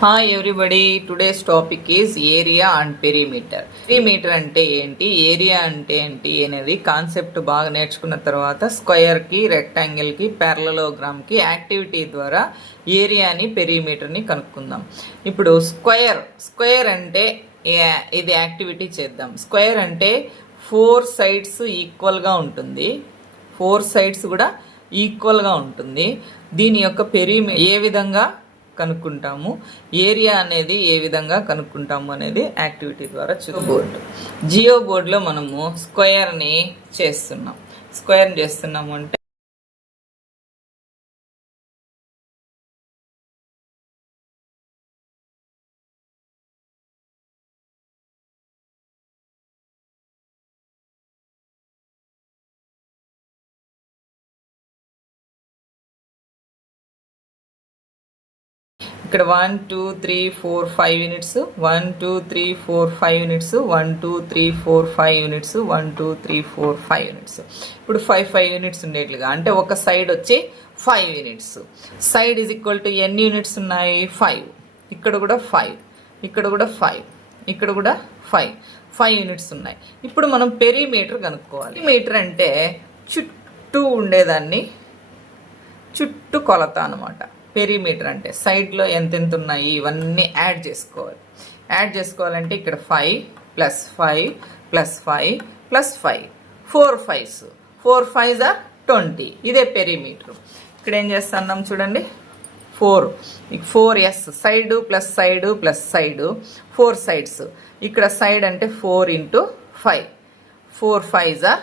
Hi everybody, today's topic is area and perimeter. Perimeter అంటే ఏంటి, area అంటే ఏంటి అనేది కాన్సెప్ట్ బాగా నేర్చుకున్న తర్వాత స్క్వేర్కి, రెక్టాంగిల్కి, ప్యారలలోగ్రామ్కి యాక్టివిటీ ద్వారా ఏరియాని, పెరిమీటర్ని కనుక్కుందాం. ఇప్పుడు స్క్వేర్ అంటే ఇది యాక్టివిటీ చేద్దాం. స్క్వేర్ అంటే 4 సైడ్స్ ఈక్వల్గా ఉంటుంది, 4 సైడ్స్ కూడా ఈక్వల్గా ఉంటుంది. దీని యొక్క పెరిమీటర్ ఏ విధంగా కనుక్కుంటాము, ఏరియా అనేది ఏ విధంగా కనుక్కుంటాము అనేది యాక్టివిటీ ద్వారా జియో బోర్డులో మనము స్క్వేర్ని చేస్తున్నాము అంటే ఇక్కడ 1 2 3 4 5 యూనిట్స్, 1 2 3 4 5 యూనిట్స్, 1 2 3 4 5 యూనిట్స్, 1 2 3 4 5 యూనిట్స్. ఇప్పుడు 5 యూనిట్స్ ఉండేట్లుగా, అంటే ఒక సైడ్ వచ్చి 5 units. Side is equal to ఎన్ని యూనిట్స్ ఉన్నాయి, 5. ఇక్కడ కూడా 5, ఇక్కడ కూడా 5, ఇక్కడ కూడా 5 యూనిట్స్ ఉన్నాయి. ఇప్పుడు మనం పెరిమీటర్ కనుక్కోవాలి. పెరిమీటర్ అంటే చుట్టూ ఉండేదాన్ని, చుట్టూ కొలత అనమాట. పెరిమీటర్ అంటే సైడ్లో ఎంతెంత ఉన్నాయి ఇవన్నీ యాడ్ చేసుకోవాలంటే ఇక్కడ 5 + 5 + 5 + 5 4 5s are 20. ఇదే పెరిమీటర్. ఇక్కడ ఏం చేస్తున్నాం చూడండి, 4s side plus side plus side 4 sides. ఇక్కడ సైడ్ అంటే 4 × 5, 4 5s are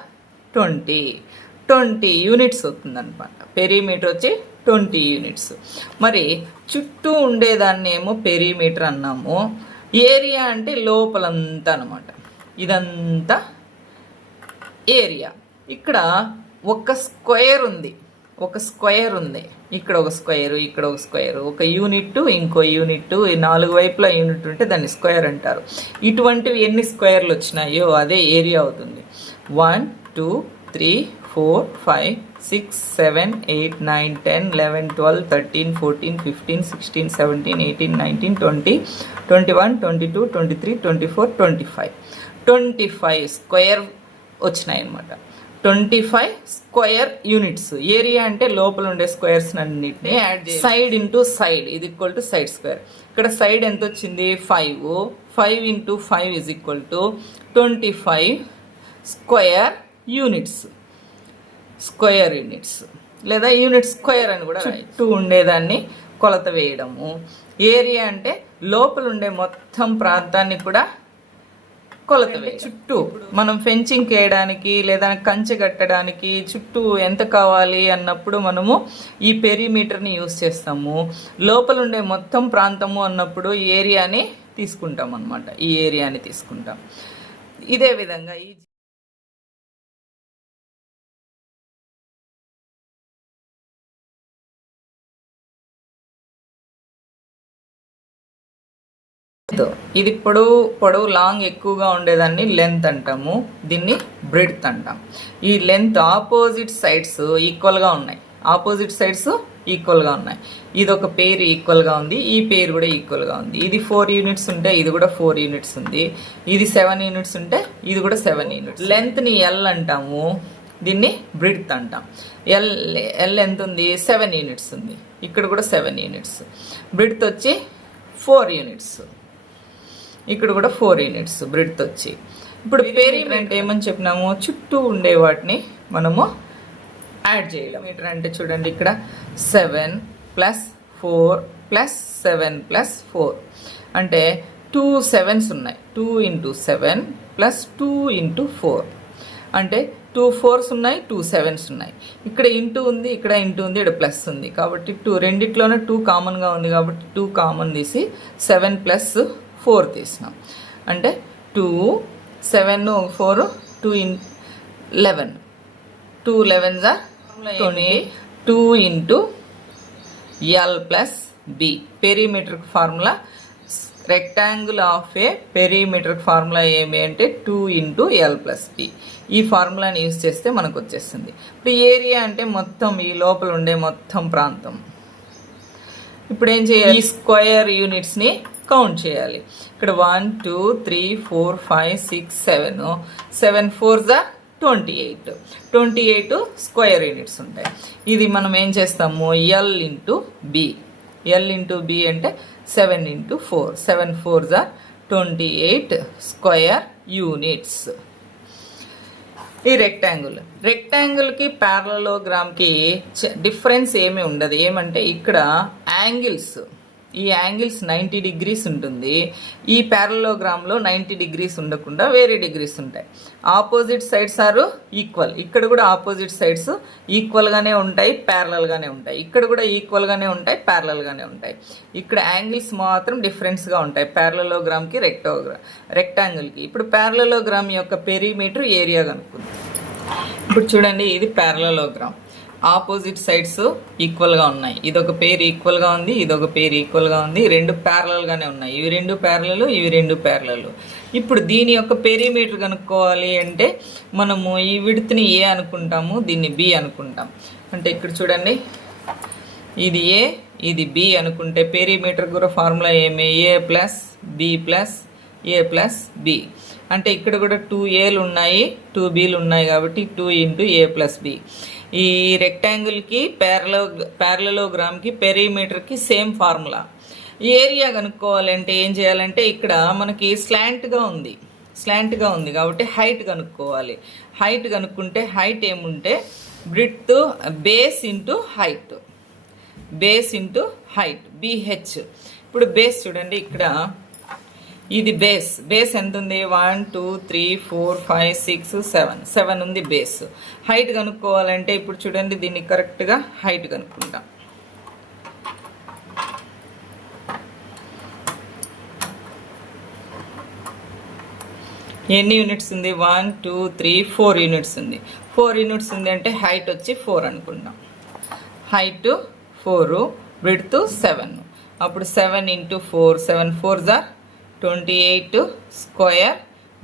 20 యూనిట్స్ అవుతుంది అనమాట. పెరిమీటర్ వచ్చి 20 యూనిట్స్. మరి చుట్టూ ఉండేదాన్ని ఏమో పెరిమీటర్ అన్నాము. ఏరియా అంటే లోపలంతా అనమాట, ఇదంతా ఏరియా. ఇక్కడ ఒక స్క్వేర్ ఉంది, ఇక్కడ ఒక స్క్వేరు, ఇక్కడ ఒక స్క్వేరు, ఒక యూనిట్, ఇంకో యూనిట్, 4 వైపులా యూనిట్ ఉంటే దాన్ని స్క్వేర్ అంటారు. ఇటువంటివి ఎన్ని స్క్వేర్లు వచ్చినాయో అదే ఏరియా అవుతుంది. 1 2 3 4 5 6 7 8 9 10 11 12 13 14 15 16 17 18 19 20 21 22 23 24 25 స్క్వేర్ వచ్చినాయి అనమాట. 25 స్క్వేర్ యూనిట్స్. ఏరియా అంటే లోపల ఉండే స్క్వేర్స్ అన్నిటిని యాడ్ చేయాలి. సైడ్ ఇంటూ సైడ్ ఇది ఈక్వల్ టు సైడ్ స్క్వేర్. ఇక్కడ సైడ్ ఎంత వచ్చింది, 5 × 5 is equal to 25 square units లేదా యూనిట్ స్క్వేర్ అని కూడా. చుట్టూ ఉండేదాన్ని కొలత వేయడము. ఏరియా అంటే లోపల ఉండే మొత్తం ప్రాంతాన్ని కూడా కొలత వేయడం. చుట్టూ మనం ఫెన్సింగ్ వేయడానికి లేదా కంచె కట్టడానికి చుట్టూ ఎంత కావాలి అన్నప్పుడు మనము ఈ పెరిమీటర్ని యూజ్ చేస్తాము. లోపల ఉండే మొత్తం ప్రాంతము అన్నప్పుడు ఏరియాని తీసుకుంటాం అన్నమాట. ఈ ఏరియాని తీసుకుంటాం. ఇదే విధంగా ఇది పొడవు లాంగ్ ఎక్కువగా ఉండేదాన్ని లెంత్ అంటాము, దీన్ని బ్రెడ్త్ అంటాం. ఈ లెంత్ ఆపోజిట్ సైడ్స్ ఈక్వల్గా ఉన్నాయి, ఇది ఒక పేరు ఈక్వల్గా ఉంది, ఈ పేరు కూడా ఈక్వల్గా ఉంది. ఇది 4 యూనిట్స్ ఉంటే ఇది కూడా 4 యూనిట్స్ ఉంది, ఇది 7 యూనిట్స్ ఉంటే ఇది కూడా 7 యూనిట్స్. లెంత్ని ఎల్ అంటాము, దీన్ని బ్రెడ్త్ అంటాం. ఎల్ ఎంత ఉంది, 7 యూనిట్స్ ఉంది, ఇక్కడ కూడా 7 యూనిట్స్. బ్రెడ్త్ వచ్చి 4 యూనిట్స్, ఇక్కడ కూడా 4 యూనిట్స్ బ్రెడ్త్ వచ్చి. ఇప్పుడు పెరిమీటర్ అంటే ఏమని చెప్పినాము, చుట్టూ ఉండే వాటిని మనము యాడ్ చేయడం. మీటర్ అంటే చూడండి, ఇక్కడ 7 + 4 + 7 + 4 అంటే 2 7s ఉన్నాయి. 2 × 7 + 2 × 4 అంటే 2 4s ఉన్నాయి, 2 7s ఉన్నాయి. ఇక్కడ ఇంటూ ఉంది, ఇక్కడ ఇంటూ ఉంది, ఇక్కడ ప్లస్ ఉంది. కాబట్టి 2 రెండిట్లోనే 2 కామన్గా ఉంది కాబట్టి 2 కామన్ తీసి 7 + 4 తీసినాం. అంటే 2 7 4 2 11 2 11s are 20. 2 × L + B perimeter formula. Rectangle of A perimeter formula ఏమి అంటే 2 × L + B. ఈ ఫార్ములాని యూజ్ చేస్తే మనకు వచ్చేస్తుంది. ఇప్పుడు ఏరియా అంటే మొత్తం ఈ లోపల ఉండే మొత్తం ప్రాంతం. ఇప్పుడు ఏం చేయాలి, ఈ స్క్వేర్ యూనిట్స్ని కౌంట్ చేయాలి. ఇక్కడ 1 2 3 4 5 6 7 7 4 జా 28 స్క్వేర్ యూనిట్స్ ఉంటాయి. ఇది మనం ఏం చేస్తాము, L into B. L into B అంటే 7 ఇంటూ 4 7 4 జా 28 స్క్వేర్ యూనిట్స్. ఈ రెక్టాంగిల్కి ప్యారలలోగ్రామ్కి డిఫరెన్స్ ఏమీ ఉండదు. ఏమంటే ఇక్కడ యాంగిల్స్, ఈ యాంగిల్స్ 90 డిగ్రీస్ ఉంటుంది. ఈ ప్యారలలోగ్రామ్లో 90 డిగ్రీస్ ఉండకుండా వేరే డిగ్రీస్ ఉంటాయి. Opposite sides are equal. ఇక్కడ కూడా ఆపోజిట్ సైడ్స్ ఈక్వల్గానే ఉంటాయి, ప్యారలల్గానే ఉంటాయి. ఇక్కడ కూడా ఈక్వల్గానే ఉంటాయి, ప్యారలల్గానే ఉంటాయి. ఇక్కడ యాంగిల్స్ మాత్రం డిఫరెన్స్గా ఉంటాయి ప్యారలలోగ్రామ్కి రెక్టాంగిల్కి. ఇప్పుడు ప్యారలలోగ్రామ్ యొక్క పెరిమీటర్ ఏరియా కనుక్కుందాం. ఇప్పుడు చూడండి, ఇది ప్యారలలోగ్రామ్. ఆపోజిట్ సైడ్స్ ఈక్వల్గా ఉన్నాయి. ఇదొక పేర్ ఈక్వల్గా ఉంది, ఇదొక పేర్ ఈక్వల్గా ఉంది. రెండు ప్యారలల్గానే ఉన్నాయి. ఇవి రెండు ప్యారలలు, ఇవి రెండు ప్యారలలు. ఇప్పుడు దీని యొక్క పెరిమీటర్ కనుక్కోవాలి అంటే మనము ఈ విడ్త్ని ఏ అనుకుంటాము, దీన్ని బి అనుకుంటాం. అంటే ఇక్కడ చూడండి, ఇది ఏ, ఇది బి అనుకుంటే పెరిమీటర్ కూడా ఫార్ములా ఏమి, ఏ ప్లస్ బి ప్లస్ ఏ ప్లస్ బి. అంటే ఇక్కడ కూడా 2Aలు ఉన్నాయి, 2Bలు ఉన్నాయి కాబట్టి 2 ఇంటూ ఏ ప్లస్ బి. ఈ రెక్టాంగిల్కి ప్యారలలోగ్రామ్కి పెరిమీటర్కి సేమ్ ఫార్ములా. ఏరియా కనుక్కోవాలంటే ఏం చేయాలంటే ఇక్కడ మనకి స్లాంట్గా ఉంది కాబట్టి హైట్ కనుక్కోవాలి. హైట్ కనుక్కుంటే హైట్ ఏముంటే breadth base into height, BH. ఇప్పుడు బేస్ చూడండి, ఇక్కడ ఇది బేస్ ఎంత ఉంది, 1 2 3 4 5 6 7 ఉంది బేస్. హైట్ కనుక్కోవాలంటే ఇప్పుడు చూడండి, దీన్ని కరెక్ట్గా హైట్ కనుక్కుంటాం. ఎన్ని యూనిట్స్ ఉంది, 1 2 3 4 యూనిట్స్ ఉంది. 4 యూనిట్స్ ఉంది అంటే హైట్ వచ్చి 4 అనుకుంటాం. Height 4, width 7. అప్పుడు 7 ఇంటూ 4 7 4 జా 28 స్క్వేర్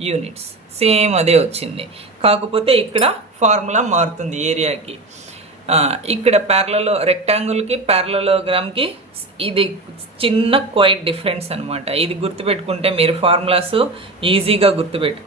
యూనిట్స్. సేమ్ అదే వచ్చింది, కాకపోతే ఇక్కడ ఫార్ములా మారుతుంది ఏరియాకి. ఇక్కడ రెక్టాంగిల్కి ప్యారలలోగ్రామ్కి ఇది చిన్న క్వైట్ డిఫరెన్స్ అనమాట. ఇది గుర్తుపెట్టుకుంటే మీరు ఫార్ములాస్ ఈజీగా గుర్తుపెట్టు.